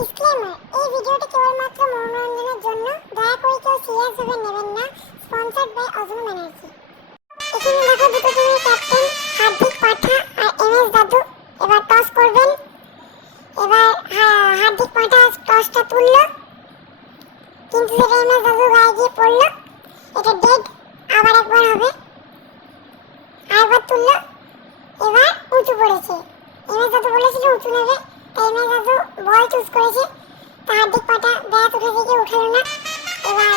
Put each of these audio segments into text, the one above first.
Disclaimer, এই ভিডিওটি কেবলমাত্র মনোরঞ্জনের জন্য, দয়া করে কেউ সিরিয়াস ভাবে নেবেন না। স্পন্সর্ড বাই অজনু ব্যানার্জি। এখানে দেখো দুটো টিমের ক্যাপ্টেন হার্দিক পাঠা আর এমএস দাদু এবার টস করবেন। এবার হার্দিক পাঠা টসটা তুললো, কিন্তু সেটা এমএস দাদু গায়ে গিয়ে পড়লো, এটা ডেড। আবার একবার হবে, আরেকবার তুললো, এবার উঁচু পড়েছে। এমএস দাদু বলেছিল উঁচু নেবে, তাই এমএস দাদু বল চুজ করেছে। তা হার্দিক পাঠা ব্যাট উঠে থেকে উঠালো না। এবার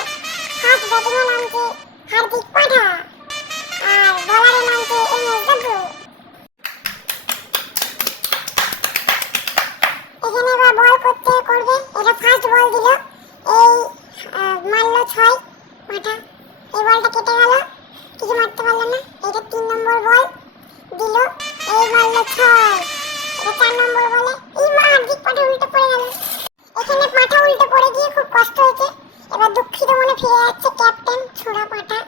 ফার্স্ট ব্যাটিংয়ে নামছে হার্দিক পাঠা আর বলারে নামছে এমএস দাদু। এখানে এবার বল করবে, এটা ফার্স্ট বল দিল, এই মারলো 6 পাঠা। এই বলটা কেটে গেল, কিছু মারতে পারলো না। এটা 3 নম্বর বল দিল, এই মারলো 6। এটা 4 নম্বর বলে এই হার্দিক পাঠা উল্টে পড়ে গেল। এখানে পাঠা উল্টে পড়ে গিয়ে খুব কষ্ট হয়েছে। এবার দুঃখিত মনে ফিরে যাচ্ছে ক্যাপ্টেন ছোড়া পাঠা।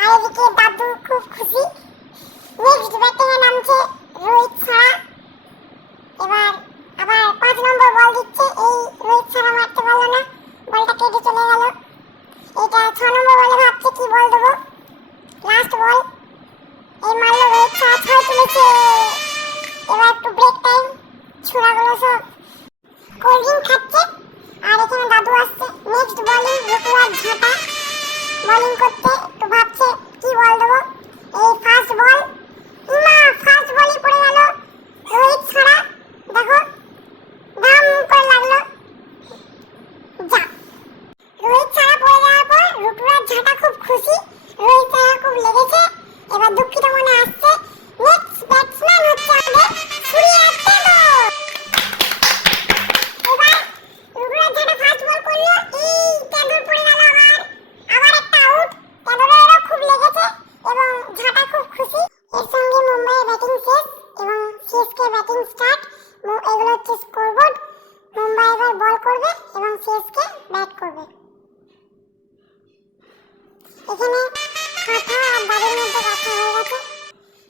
আর এদিকে দাদু খুব খুশি। নেক্সট ব্যাটিংয়ে নামছে রোহিত ছাড়া। এবার আবার 5 নম্বর বল দিচ্ছে, এই রোহিত ছাড়া মারতে পারলো না, বলটা কেটে চলে গেল। এটা 6 নম্বর বলে ভাবছে কি বল দেবো, লাস্ট বল, এই মারলো রোহিত ছাড়া, 6 তুলেছে। এবার একটু ব্রেক টাইম, ছোড়াগুলো সব কোল্ড ড্রিঙ্ক খাচ্ছে। আর এখানে দাদু আসছে। নেক্সট বলিং রুতুরাজ ঝাঁটা বোলিং করতে, একটু ভাবছে কি বল দেবো। এই ফার্স্ট বল, ইমা ফার্স্ট বলই পড়ে গেল রোহিত ছাড়া। দেখো দাম করে লাগলো, যা। রোহিত ছাড়া পড়ে যাওয়ার পর রুতুরাজ ঝাঁটা খুব খুশি, রোহিত ছাড়া খুব লেগেছে। এবার দুঃখিত মনে আসছে। নেক্সট ব্যাটসম্যান হচ্ছে আমাদের সূর্য টেন্ডুলকার। এবার রুতুরাজ ঝাঁটা ফার্স্ট বল করলো, এই টেন্ডুল পড়ে গেল। আবার একটা আউট। টেন্ডুলকারেরও খুব লেগেছে এবং ঝাঁটা খুব খুশি। এর সঙ্গে মুম্বাইয়ের ব্যাটিং শেষ এবং সিএসকে ব্যাটিং স্টার্ট। এগুলো হচ্ছে স্কোরবোর্ড। মুম্বাই এবার বল করবে এবং সিএসকে ব্যাট করবে। এখানে পাঠা আর দাদুর মধ্যে কথা হয়ে গেছে।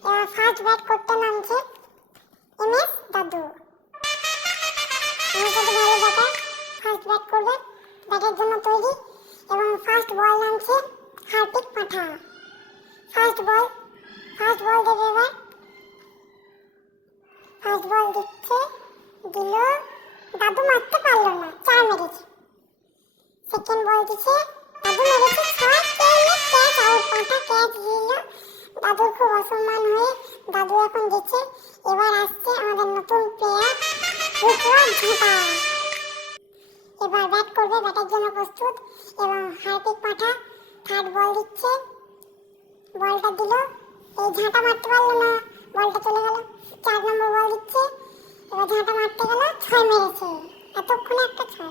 এবার ফার্স্ট ব্যাট করতে নামছে এমএস দাদু। এমএস দাদু ভালো ব্যাটার, ফার্স্ট ব্যাট করবে, ব্যাটের জন্য তৈরি। এবং ফার্স্ট বল নামছে হার্দিক পাঠা। ফার্স্ট বল দেবে এবার। ফার্স্ট বল দিচ্ছে, দিল, দাদু মারতে পারলো না, 4 মেরেছে। সেকেন্ড বল দিচ্ছে, দাদু মেরেছে 6, ক্যাচ আউট, পাঠা ক্যাচ দিল। দাদুর খুব অসম্মান হয়ে দাদু এখন দিচ্ছে। এবার আসছে আমাদের নতুন প্লেয়ার রুতুরাজ ঝাঁটা। এবার ব্যাট করবে, ব্যাটের জন্য প্রস্তুত। এবং হার্দিক পাঠা থার্ড বল দিচ্ছে, বলটা দিল, এই ঝাঁটা মারতে পারলো না, বলটা চলে গেল। 4 নম্বর বল দিচ্ছে, এবার ঝাঁটা মারতে গেল, 6 মেরেছে। এতক্ষণে একটা 6।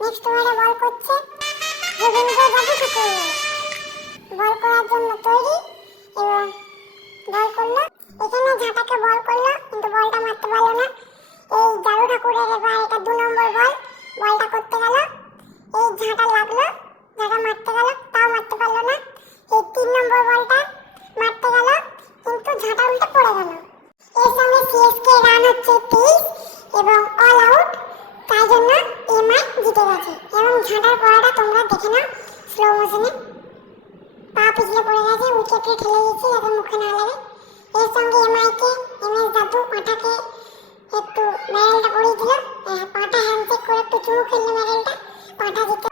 নেক্সট ওভারে বল করছে রবীন্দ্র জাদেজাকে। বল করার জন্য তৈরি এবং বল করলো। এখানে ঝাঁটাকে বল করলো, কিন্তু বলটা মারতে পারলো না। এই জাদু ঠাকুরের এবার এটা 2 নম্বর বল, বলটা করতে গেল, এই ঝাঁটা লাগলো, ঝাঁটা মারতে গেল, তাও মারতে পারলো না। এই 3 নম্বর বলটা মারতে গেল, কিন্তু ঝাঁটা উল্টে পড়ে গেল। এর সঙ্গে সিএসকে রান হচ্ছে 23 এবং অল আউট, তাই জন্য এমআই জিতে গেছে। এবং ঝাঁটার পড়াটা তোমরা দেখে নাও স্লো মোশনে। পা পিছলে পড়ে গেছে, উইকেটে ঠেলে দিচ্ছে যাতে মুখে না লাগে। এর সঙ্গে এমআইকে এমএস দাদু পাঠাকে একটু মেডেলটা পরিয়ে দিল। পাঠা হ্যান্ডশেক করে একটু চুমু খেললো মেডেলটা, পাঠা জিতে।